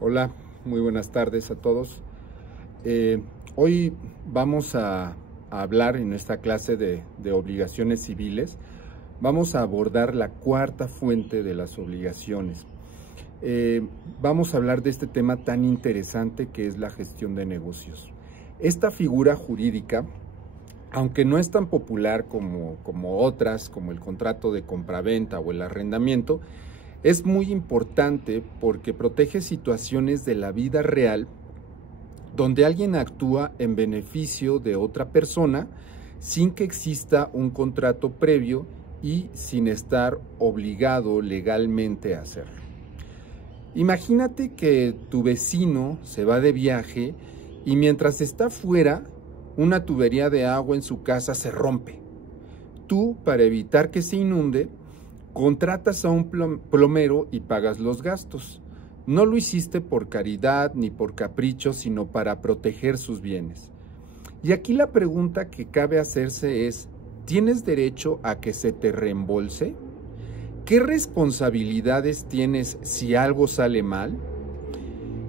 Hola, muy buenas tardes a todos. Hoy vamos a hablar en esta clase de obligaciones civiles. Vamos a abordar la cuarta fuente de las obligaciones. Vamos a hablar de este tema tan interesante que es la gestión de negocios. Esta figura jurídica, aunque no es tan popular como otras, como el contrato de compraventa o el arrendamiento, es muy importante porque protege situaciones de la vida real donde alguien actúa en beneficio de otra persona sin que exista un contrato previo y sin estar obligado legalmente a hacerlo. Imagínate que tu vecino se va de viaje y mientras está fuera, una tubería de agua en su casa se rompe. Tú, para evitar que se inunde, contratas a un plomero y pagas los gastos. No lo hiciste por caridad ni por capricho, sino para proteger sus bienes. Y aquí la pregunta que cabe hacerse es, ¿tienes derecho a que se te reembolse? ¿Qué responsabilidades tienes si algo sale mal?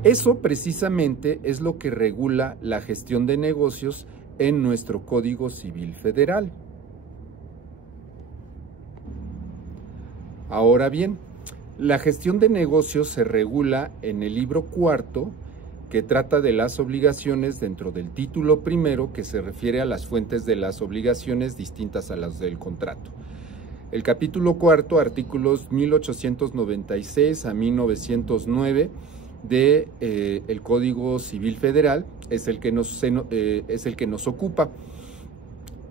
Eso precisamente es lo que regula la gestión de negocios en nuestro Código Civil Federal. Ahora bien, la gestión de negocios se regula en el libro cuarto, que trata de las obligaciones dentro del título primero, que se refiere a las fuentes de las obligaciones distintas a las del contrato. El capítulo cuarto, artículos 1896 a 1909 del Código Civil Federal, es el que nos ocupa.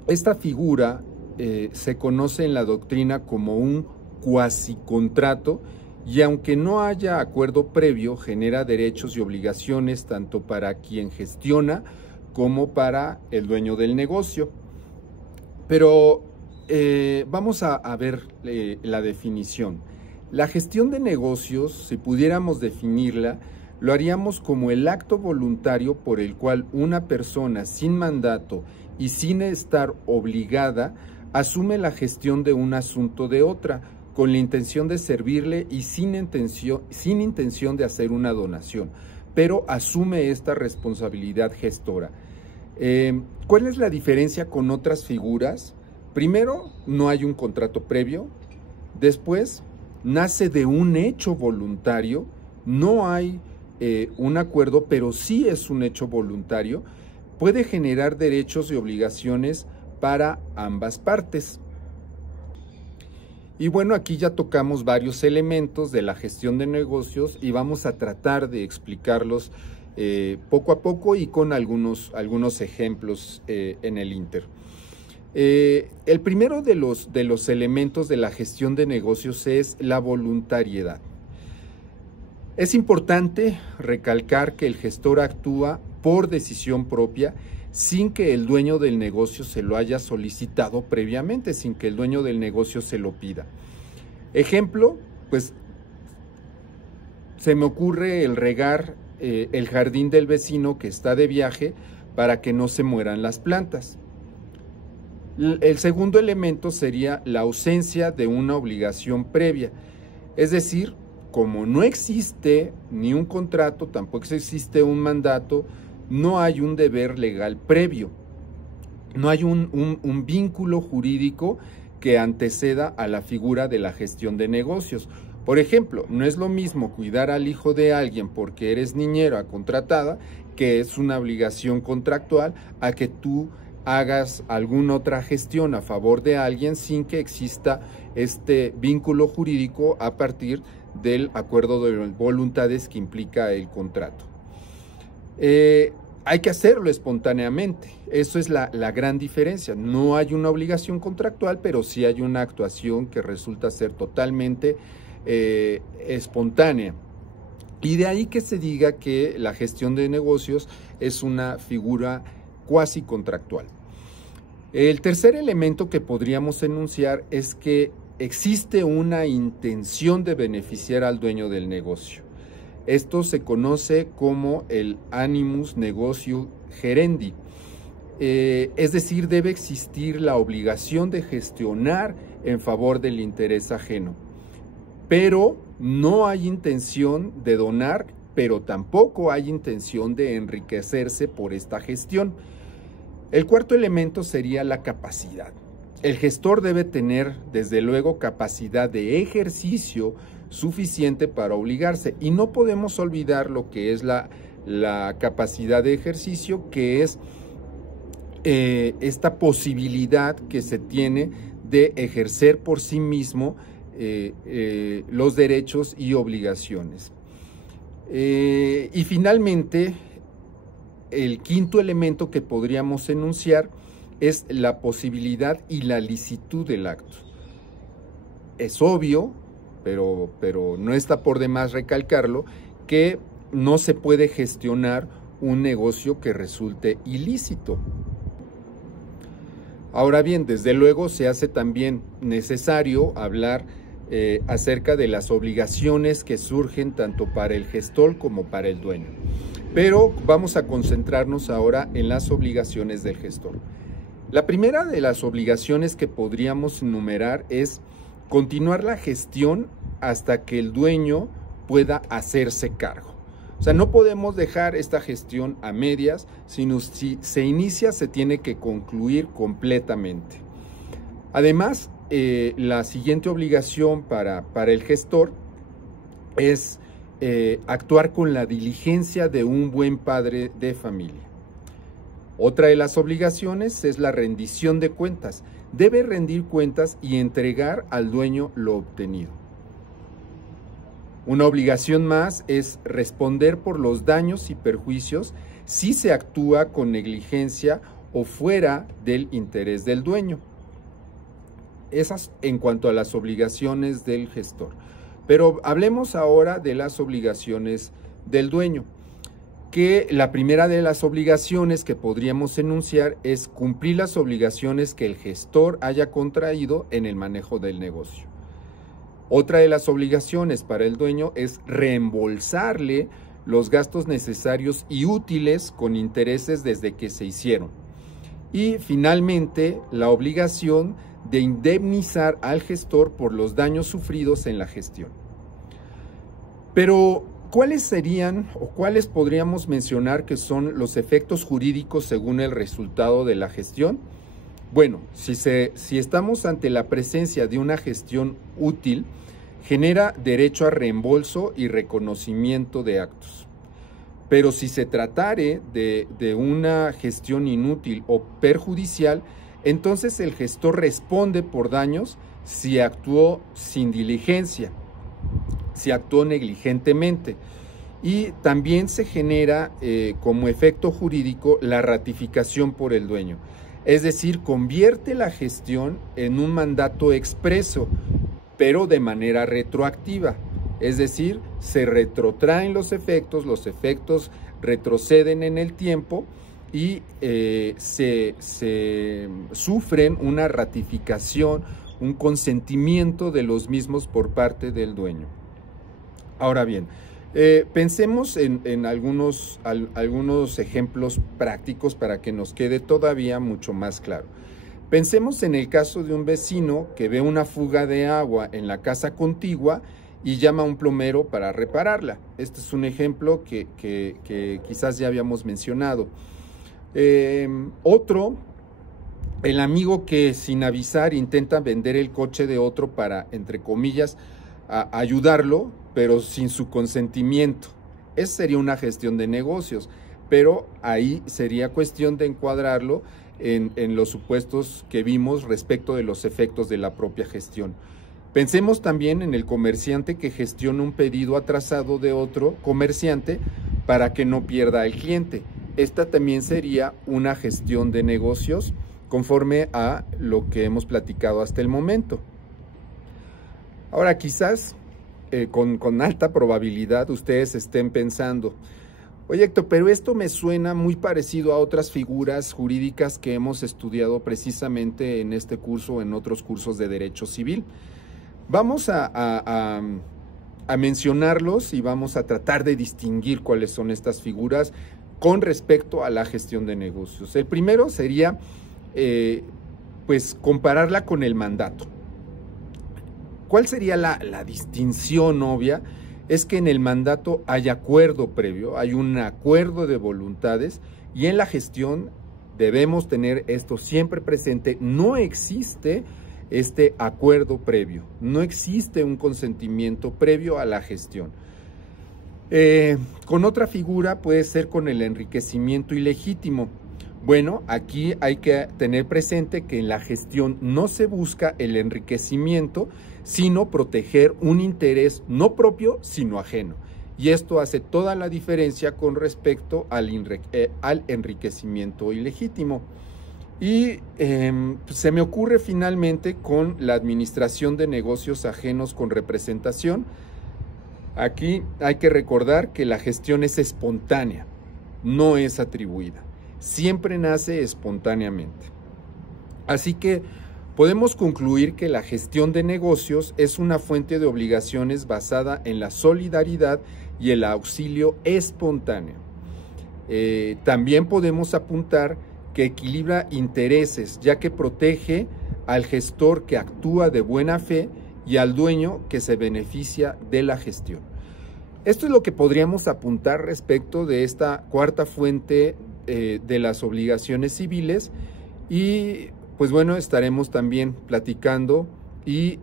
Esta figura se conoce en la doctrina como un cuasicontrato, y aunque no haya acuerdo previo, genera derechos y obligaciones tanto para quien gestiona como para el dueño del negocio. Pero vamos a ver la definición. La gestión de negocios, si pudiéramos definirla, lo haríamos como el acto voluntario por el cual una persona sin mandato y sin estar obligada asume la gestión de un asunto de otra, con la intención de servirle y sin intención de hacer una donación, pero asume esta responsabilidad gestora. ¿Cuál es la diferencia con otras figuras? Primero, no hay un contrato previo. Después, nace de un hecho voluntario. No hay un acuerdo, pero sí es un hecho voluntario. Puede generar derechos y obligaciones para ambas partes. Y bueno, aquí ya tocamos varios elementos de la gestión de negocios y vamos a tratar de explicarlos poco a poco y con algunos ejemplos en el Inter. El primero de los elementos de la gestión de negocios es la voluntariedad. Es importante recalcar que el gestor actúa por decisión propia, sin que el dueño del negocio se lo haya solicitado previamente, sin que el dueño del negocio se lo pida. Ejemplo, pues se me ocurre el regar el jardín del vecino que está de viaje para que no se mueran las plantas. El segundo elemento sería la ausencia de una obligación previa, es decir, como no existe ni un contrato, tampoco existe un mandato, no hay un deber legal previo, no hay un vínculo jurídico que anteceda a la figura de la gestión de negocios. Por ejemplo, no es lo mismo cuidar al hijo de alguien porque eres niñera contratada, que es una obligación contractual, a que tú hagas alguna otra gestión a favor de alguien sin que exista este vínculo jurídico a partir del acuerdo de voluntades que implica el contrato. Hay que hacerlo espontáneamente, eso es la gran diferencia. No hay una obligación contractual, pero sí hay una actuación que resulta ser totalmente espontánea. Y de ahí que se diga que la gestión de negocios es una figura cuasi contractual. El tercer elemento que podríamos enunciar es que existe una intención de beneficiar al dueño del negocio. Esto se conoce como el animus negotio gerendi. Es decir, debe existir la obligación de gestionar en favor del interés ajeno. Pero no hay intención de donar, pero tampoco hay intención de enriquecerse por esta gestión. El cuarto elemento sería la capacidad. El gestor debe tener, desde luego, capacidad de ejercicio suficiente para obligarse, y no podemos olvidar lo que es la capacidad de ejercicio, que es esta posibilidad que se tiene de ejercer por sí mismo los derechos y obligaciones. Y finalmente, el quinto elemento que podríamos enunciar es la posibilidad y la licitud del acto. Es obvio, pero no está por demás recalcarlo, que no se puede gestionar un negocio que resulte ilícito. Ahora bien, desde luego se hace también necesario hablar acerca de las obligaciones que surgen tanto para el gestor como para el dueño. Pero vamos a concentrarnos ahora en las obligaciones del gestor. La primera de las obligaciones que podríamos enumerar es continuar la gestión hasta que el dueño pueda hacerse cargo. O sea, no podemos dejar esta gestión a medias, sino si se inicia se tiene que concluir completamente. Además, la siguiente obligación para el gestor es actuar con la diligencia de un buen padre de familia. Otra de las obligaciones es la rendición de cuentas. Debe rendir cuentas y entregar al dueño lo obtenido. Una obligación más es responder por los daños y perjuicios si se actúa con negligencia o fuera del interés del dueño. Esas en cuanto a las obligaciones del gestor. Pero hablemos ahora de las obligaciones del dueño, que la primera de las obligaciones que podríamos enunciar es cumplir las obligaciones que el gestor haya contraído en el manejo del negocio. Otra de las obligaciones para el dueño es reembolsarle los gastos necesarios y útiles con intereses desde que se hicieron. Y finalmente, la obligación de indemnizar al gestor por los daños sufridos en la gestión. Pero, ¿cuáles serían o cuáles podríamos mencionar que son los efectos jurídicos según el resultado de la gestión? Bueno, si estamos ante la presencia de una gestión útil, genera derecho a reembolso y reconocimiento de actos. Pero si se tratare de una gestión inútil o perjudicial, entonces el gestor responde por daños si actuó sin diligencia, si actuó negligentemente. Y también se genera como efecto jurídico la ratificación por el dueño. Es decir, convierte la gestión en un mandato expreso, pero de manera retroactiva. Es decir, se retrotraen los efectos retroceden en el tiempo y se sufren una ratificación, un consentimiento de los mismos por parte del dueño. Ahora bien, pensemos en algunos ejemplos prácticos para que nos quede todavía mucho más claro. Pensemos en el caso de un vecino que ve una fuga de agua en la casa contigua y llama a un plomero para repararla. Este es un ejemplo que quizás ya habíamos mencionado. Otro, el amigo que sin avisar intenta vender el coche de otro para, entre comillas, ayudarlo, pero sin su consentimiento. Esa sería una gestión de negocios, pero ahí sería cuestión de encuadrarlo en los supuestos que vimos respecto de los efectos de la propia gestión. Pensemos también en el comerciante que gestiona un pedido atrasado de otro comerciante para que no pierda al cliente. Esta también sería una gestión de negocios conforme a lo que hemos platicado hasta el momento. Ahora, quizás con alta probabilidad ustedes estén pensando: oye, Héctor, pero esto me suena muy parecido a otras figuras jurídicas que hemos estudiado precisamente en este curso o en otros cursos de Derecho Civil. Vamos a mencionarlos y vamos a tratar de distinguir cuáles son estas figuras con respecto a la gestión de negocios. El primero sería, pues, compararla con el mandato. ¿Cuál sería la distinción obvia es que en el mandato hay acuerdo previo, hay un acuerdo de voluntades, y en la gestión debemos tener esto siempre presente. No existe este acuerdo previo, no existe un consentimiento previo a la gestión. Con otra figura puede ser con el enriquecimiento ilegítimo. Bueno, aquí hay que tener presente que en la gestión no se busca el enriquecimiento, sino proteger un interés no propio, sino ajeno. Y esto hace toda la diferencia con respecto al enriquecimiento ilegítimo. Y se me ocurre finalmente con la administración de negocios ajenos con representación. Aquí hay que recordar que la gestión es espontánea, no es atribuida. Siempre nace espontáneamente. Así que podemos concluir que la gestión de negocios es una fuente de obligaciones basada en la solidaridad y el auxilio espontáneo. También podemos apuntar que equilibra intereses, ya que protege al gestor que actúa de buena fe y al dueño que se beneficia de la gestión. Esto es lo que podríamos apuntar respecto de esta cuarta fuente de las obligaciones civiles, y pues bueno, estaremos también platicando y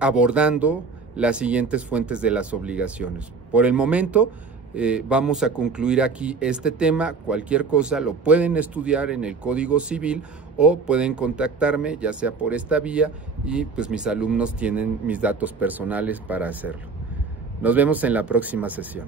abordando las siguientes fuentes de las obligaciones. Por el momento vamos a concluir aquí este tema. Cualquier cosa lo pueden estudiar en el Código Civil o pueden contactarme ya sea por esta vía, y pues mis alumnos tienen mis datos personales para hacerlo. Nos vemos en la próxima sesión.